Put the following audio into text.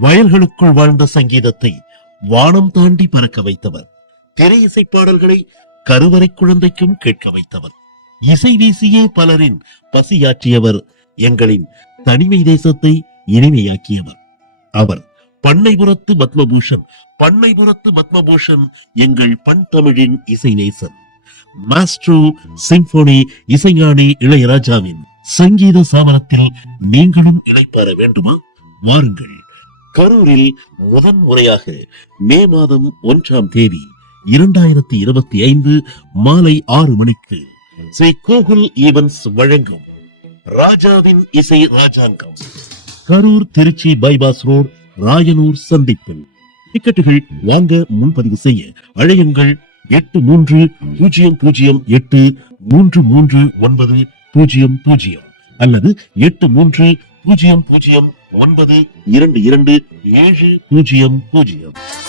வயல்களுக்குள் வாழ்ந்த சங்கீதத்தை வானம் தாண்டி பறக்க வைத்தவர். திரை இசை பாடல்களை கருவறை குழந்தைக்கும் கேட்க வைத்தவர். இசை வீசியே பலரின் பசியாற்றியவர். எங்களின் தனிமை தேசத்தை இனிமையாக்கியவர். அவர் பண்ணைபுரத்து பத்மபூஷன். பண்ணைபுரத்து பத்மபூஷன் எங்கள் பண் தமிழின் இசை நேசன். மாஸ்ட்ரோ சிம்போனி இசைஞானி இளையராஜாவின் சங்கீத சாமரத்தில் நீங்களும் இளைப்பாற வேண்டுமா? வாருங்கள். கரூரில் முதன் முறையாக மே மாதம் 1ஆம் தேதி 2025 மாலை 6 மணிக்கு ஸ்ரீ கோகுல் ஈவன்ஸ் வழங்கும் ராஜாவின் இசை ராஜாங்கம். கரூர் திருச்சி பைபாஸ் ரோடு, ராயனூர் சந்திப்பில். டிக்கெட்டுகள் வாங்க முன்பதிவு செய்ய அழையுங்கள் 8308339900 அல்லது 8300922700.